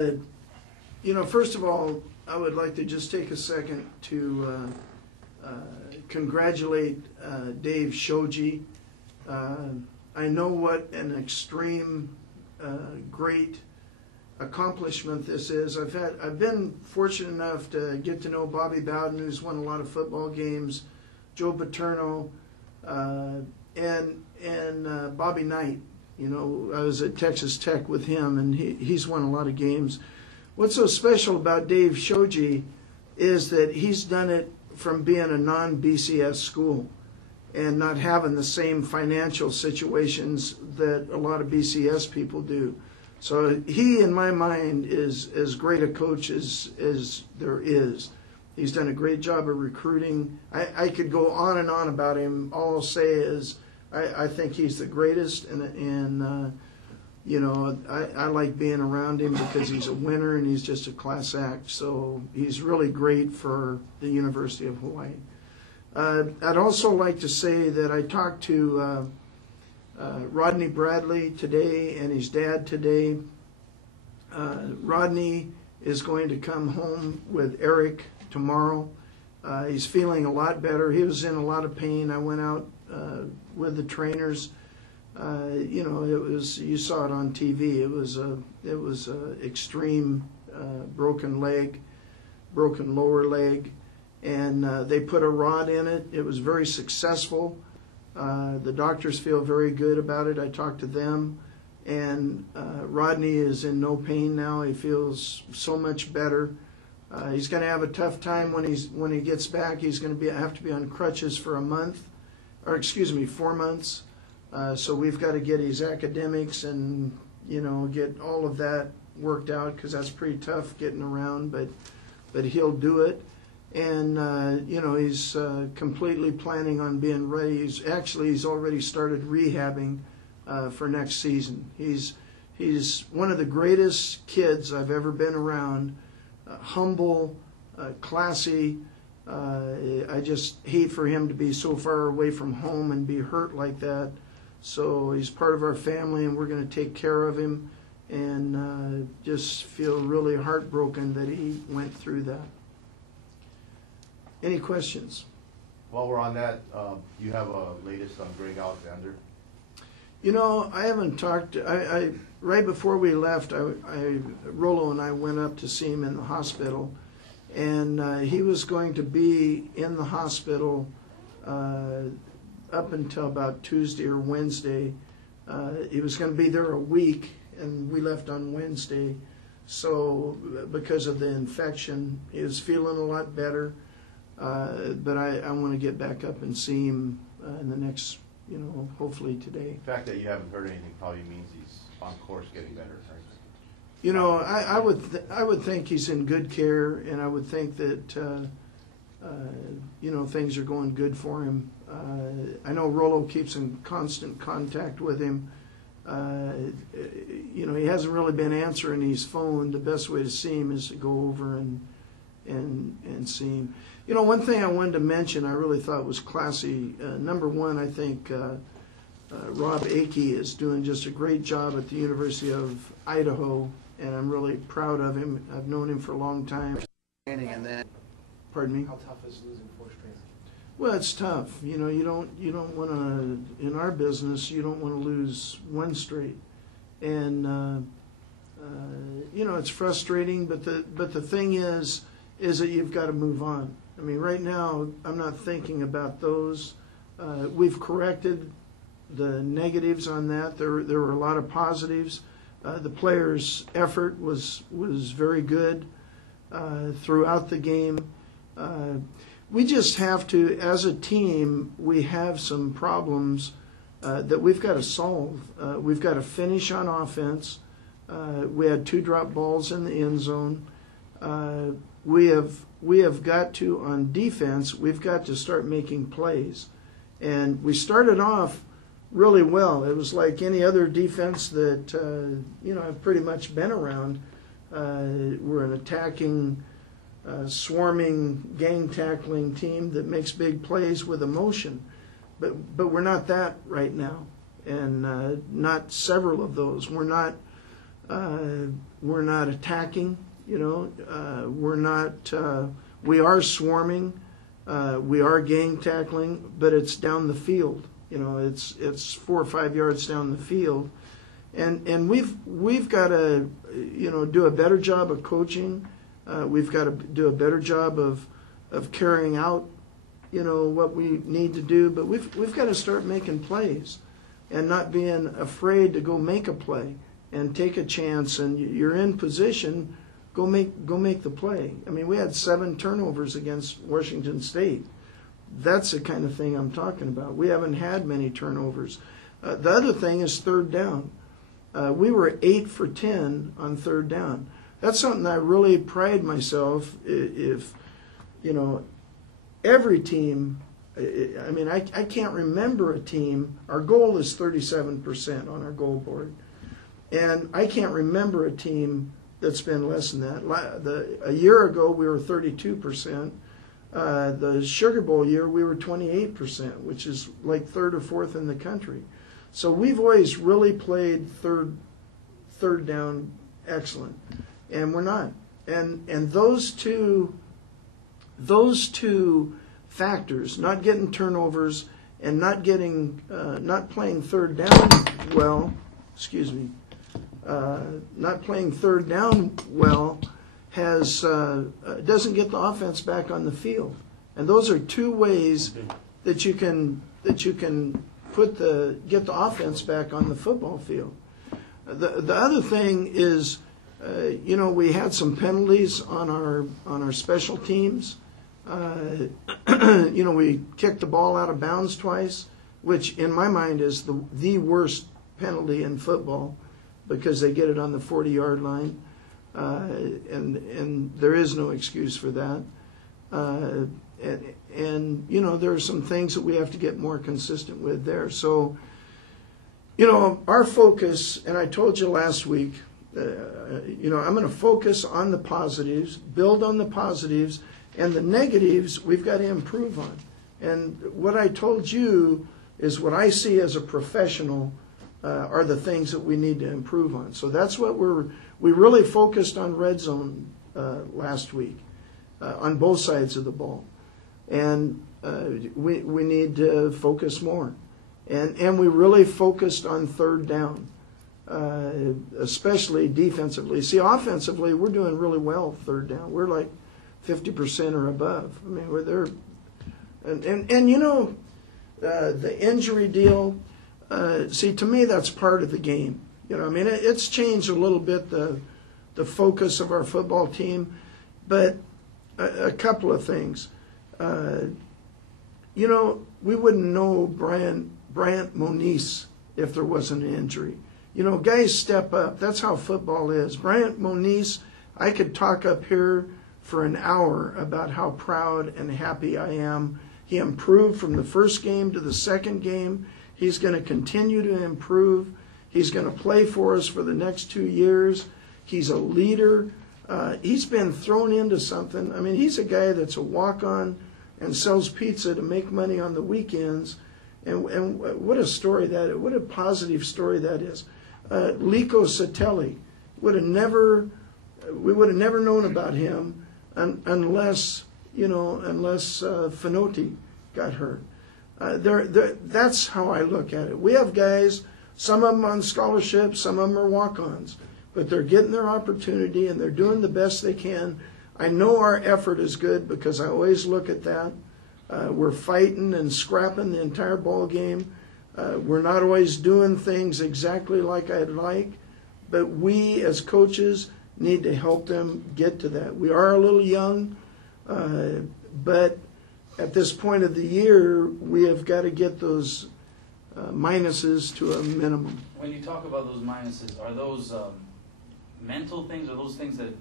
First of all, I would like to just take a second to congratulate Dave Shoji. I know what an extreme, great accomplishment this is. I've been fortunate enough to get to know Bobby Bowden, who's won a lot of football games, Joe Paterno, and Bobby Knight. I was at Texas Tech with him, and he's won a lot of games. What's so special about Dave Shoji is that he's done it from being a non-BCS school and not having the same financial situations that a lot of BCS people do. So he, in my mind, is as great a coach as there is. He's done a great job of recruiting. I could go on and on about him. All I'll say is I think he's the greatest, and I like being around him because he's a winner and he's just a class act. So he's really great for the University of Hawaii. I'd also like to say that I talked to Rodney Bradley today and his dad today. Rodney is going to come home with Eric tomorrow. He's feeling a lot better. He was in a lot of pain. I went out with the trainers. You saw it on TV. It was a extreme broken leg, broken lower leg, and they put a rod in it. It was very successful. The doctors feel very good about it. I talked to them, and Rodney is in no pain now. He feels so much better. He's going to have a tough time when he gets back. He's going to have to be on crutches for 4 months. So we've got to get his academics and get all of that worked out, because that's pretty tough getting around. But he'll do it, and he's completely planning on being ready. He's already started rehabbing for next season. He's one of the greatest kids I've ever been around. Humble, classy. I just hate for him to be so far away from home and be hurt like that. So he's part of our family, and we're going to take care of him, and just feel really heartbroken that he went through that. Any questions? While we're on that, you have a latest on Greg Alexander? I haven't talked. Right before we left, Rollo and I went up to see him in the hospital, and he was going to be in the hospital up until about Tuesday or Wednesday. He was going to be there a week, and we left on Wednesday. So because of the infection, he was feeling a lot better. But I want to get back up and see him in the next, hopefully today. The fact that you haven't heard anything probably means he's on course getting better, right? I would think he's in good care, and I would think that things are going good for him. I know Rollo keeps in constant contact with him. He hasn't really been answering his phone. The best way to see him is to go over and see him. One thing I wanted to mention I really thought was classy. Number one, I think Rob Akey is doing just a great job at the University of Idaho, and I'm really proud of him. I've known him for a long time. And then, pardon me? how tough is losing 4 straight? Well, it's tough. You don't want to, in our business, you don't want to lose 1 straight. And, it's frustrating, but the thing is that you've got to move on. I mean, right now, I'm not thinking about those. We've corrected the negatives on that. There were a lot of positives. The players' effort was very good throughout the game. We just have to, as a team, we have some problems that we've got to solve. We've got to finish on offense. We had 2 drop balls in the end zone. We have got to, on defense, we've got to start making plays. And we started off really well. It was like any other defense that, I've pretty much been around. We're an attacking, swarming, gang-tackling team that makes big plays with emotion. But we're not that right now, and not several of those. We're not attacking. We are swarming. We are gang tackling, but it's down the field. It's 4 or 5 yards down the field, and we've got to do a better job of coaching. We've got to do a better job of carrying out what we need to do. But we've got to start making plays, and not being afraid to go make a play and take a chance. And you're in position. Go make the play. I mean, we had 7 turnovers against Washington State. That's the kind of thing I'm talking about. We haven't had many turnovers. The other thing is third down. We were 8 for 10 on third down. That's something I really pride myself. If every team, I can't remember a team. Our goal is 37% on our goal board, and I can't remember a team that's been less than that. A year ago, we were 32%. The Sugar Bowl year, we were 28%, which is like 3rd or 4th in the country. So we've always really played third down excellent, and we're not. And those two factors, not getting turnovers and not playing third down well, not playing third down well doesn't get the offense back on the field. And those are 2 ways that you can get the offense back on the football field. The other thing is, we had some penalties on our special teams. We kicked the ball out of bounds twice, which in my mind is the worst penalty in football, because they get it on the 40-yard line, and there is no excuse for that. And there are some things that we have to get more consistent with there. So, our focus, and I told you last week, I'm going to focus on the positives, build on the positives, and the negatives we've got to improve on. And what I told you is what I see as a professional are the things that we need to improve on. So that's what we really focused on red zone last week on both sides of the ball. And we need to focus more. And we really focused on third down, especially defensively. See, offensively, we're doing really well third down. We're like 50% or above. I mean, we're there. And the injury deal, see, to me, that's part of the game. It's changed a little bit the focus of our football team, but a couple of things. We wouldn't know Bryant Moniz if there wasn't an injury. Guys step up. That's how football is. Bryant Moniz, I could talk up here for an hour about how proud and happy I am. He improved from the first game to the second game. He's going to continue to improve. He's going to play for us for the next 2 years. He's a leader. He's been thrown into something. I mean, he's a guy that's a walk-on and sells pizza to make money on the weekends. And what a story what a positive story that is. Lico Satelli we would have never known about him unless Finotti got hurt. That's how I look at it. We have guys, some of them on scholarship, some of them are walk-ons, but they're getting their opportunity and they're doing the best they can. I know our effort is good because I always look at that. We're fighting and scrapping the entire ball game. We're not always doing things exactly like I'd like, but we as coaches need to help them get to that. We are a little young, but at this point of the year, we have got to get those minuses to a minimum. When you talk about those minuses, are those mental things, or those things that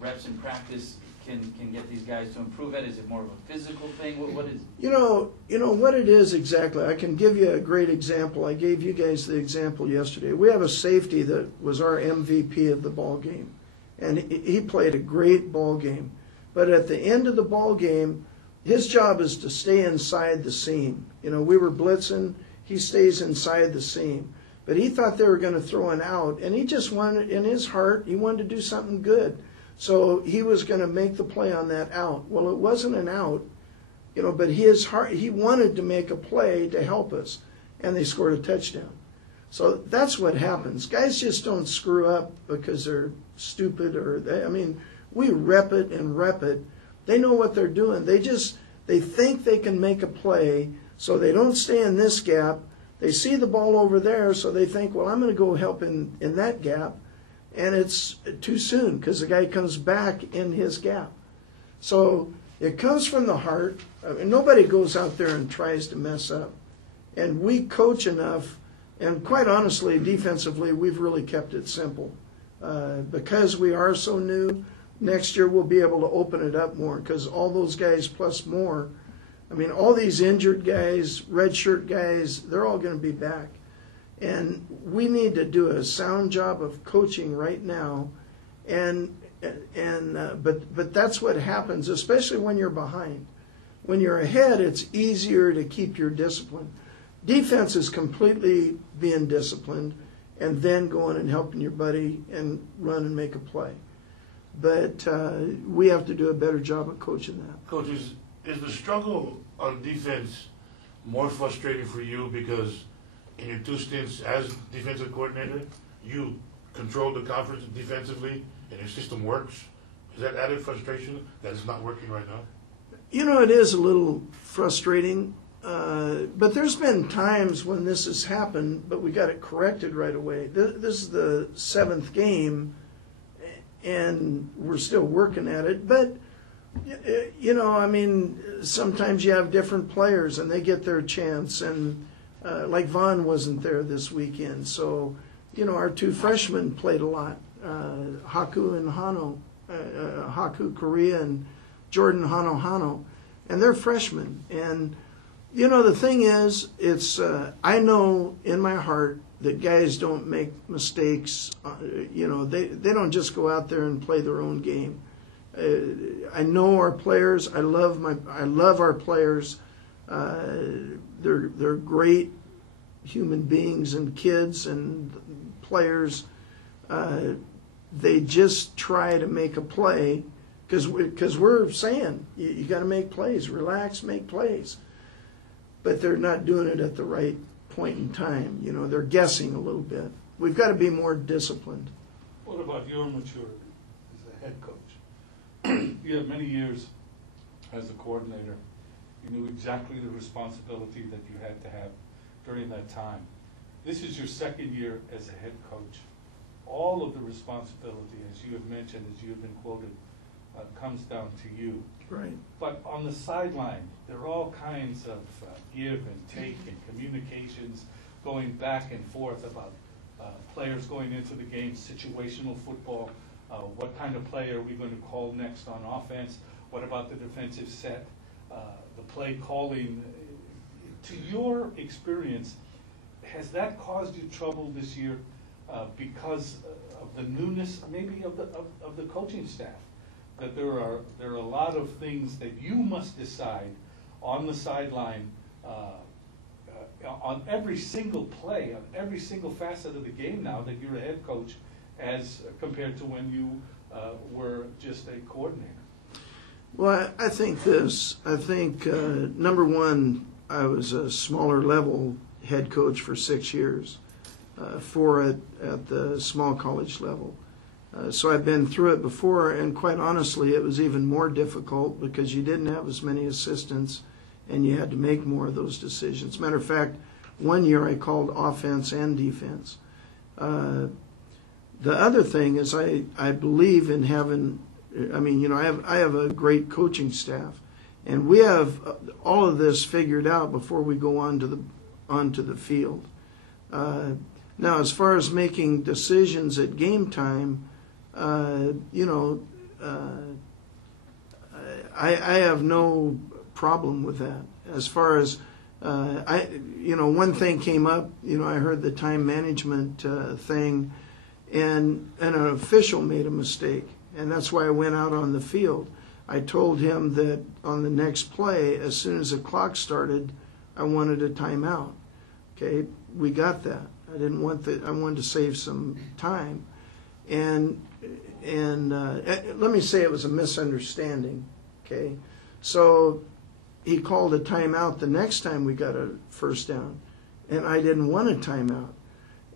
reps in practice can get these guys to improve at? Is it more of a physical thing? What is it? What it is exactly. I can give you a great example. I gave you guys the example yesterday. We have a safety that was our MVP of the ball game, and he played a great ball game. But at the end of the ball game, his job is to stay inside the seam. We were blitzing. He stays inside the seam. but he thought they were going to throw an out, and he just wanted, in his heart, he wanted to do something good. So he was going to make the play on that out. Well, it wasn't an out, but his heart, he wanted to make a play to help us, and they scored a touchdown. So that's what happens. Guys just don't screw up because they're stupid we rep it and rep it. They know what they're doing. They think they can make a play, so they don't stay in this gap. They see the ball over there, so they think, well, I'm going to go help in that gap. And it's too soon because the guy comes back in his gap. So it comes from the heart. Nobody goes out there and tries to mess up. And we coach enough, and quite honestly, defensively, we've really kept it simple. Because we are so new, next year we'll be able to open it up more because all those guys plus more, all these injured guys, red shirt guys, they're all going to be back. And we need to do a sound job of coaching right now. But that's what happens, especially when you're behind. When you're ahead, it's easier to keep your discipline. Defense is completely being disciplined and then going and helping your buddy and run and make a play. But we have to do a better job of coaching that. Coach, is the struggle on defense more frustrating for you because in your 2 stints as defensive coordinator, you control the conference defensively and your system works? Is that added frustration that it's not working right now? It is a little frustrating, but there's been times when this has happened, but we got it corrected right away. This is the 7th game, and we're still working at it. But, sometimes you have different players, and they get their chance. And like Vaughn wasn't there this weekend, so, our 2 freshmen played a lot, Haku and Hano, Haku Korea and Jordan Hano, and they're freshmen. And, the thing is, it's I know in my heart that guys don't make mistakes. They don't just go out there and play their own game. I know our players. I love our players. They're great human beings and kids and players. They just try to make a play because we're saying you got to make plays, relax, make plays. But they're not doing it at the right point in time. They're guessing a little bit. We've got to be more disciplined. What about your maturity as a head coach? You have many years as a coordinator. You knew exactly the responsibility that you had to have during that time. This is your 2nd year as a head coach. All of the responsibility, as you have mentioned, as you have been quoted, comes down to you. Right. But on the sideline, there are all kinds of give and take and communications going back and forth about players going into the game, situational football. What kind of play are we going to call next on offense? What about the defensive set? The play calling. To your experience, has that caused you trouble this year because of the newness, maybe of the coaching staff? That there are a lot of things that you must decide on the sideline on every single play, on every single facet of the game now that you're a head coach as compared to when you were just a coordinator. Well, I think this. I think, number one, I was a smaller level head coach for 6 years, 4 at the small college level. So I've been through it before, and quite honestly, it was even more difficult because you didn't have as many assistants, and you had to make more of those decisions. Matter of fact, 1 year I called offense and defense. The other thing is I believe in having, I have a great coaching staff, and we have all of this figured out before we go onto the field. Now, as far as making decisions at game time, I have no problem with that. As far as one thing came up. I heard the time management thing, and an official made a mistake, and that's why I went out on the field. I told him that on the next play, as soon as the clock started, I wanted a timeout. Okay, we got that. I didn't want I wanted to save some time. And let me say it was a misunderstanding, okay? So he called a timeout the next time we got a first down, and I didn't want a timeout.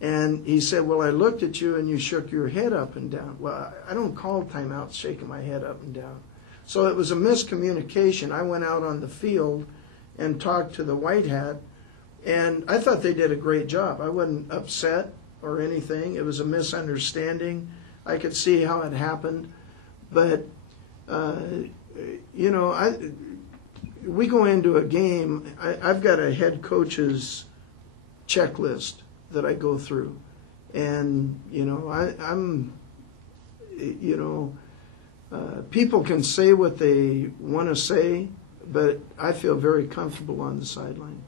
And he said, well, I looked at you and you shook your head up and down. Well, I don't call timeouts shaking my head up and down. So it was a miscommunication. I went out on the field and talked to the white hat, and I thought they did a great job. I wasn't upset or anything. It was a misunderstanding. I could see how it happened. But, you know, we go into a game, I've got a head coach's checklist that I go through. And, you know, I'm, you know, people can say what they want to say, but I feel very comfortable on the sideline.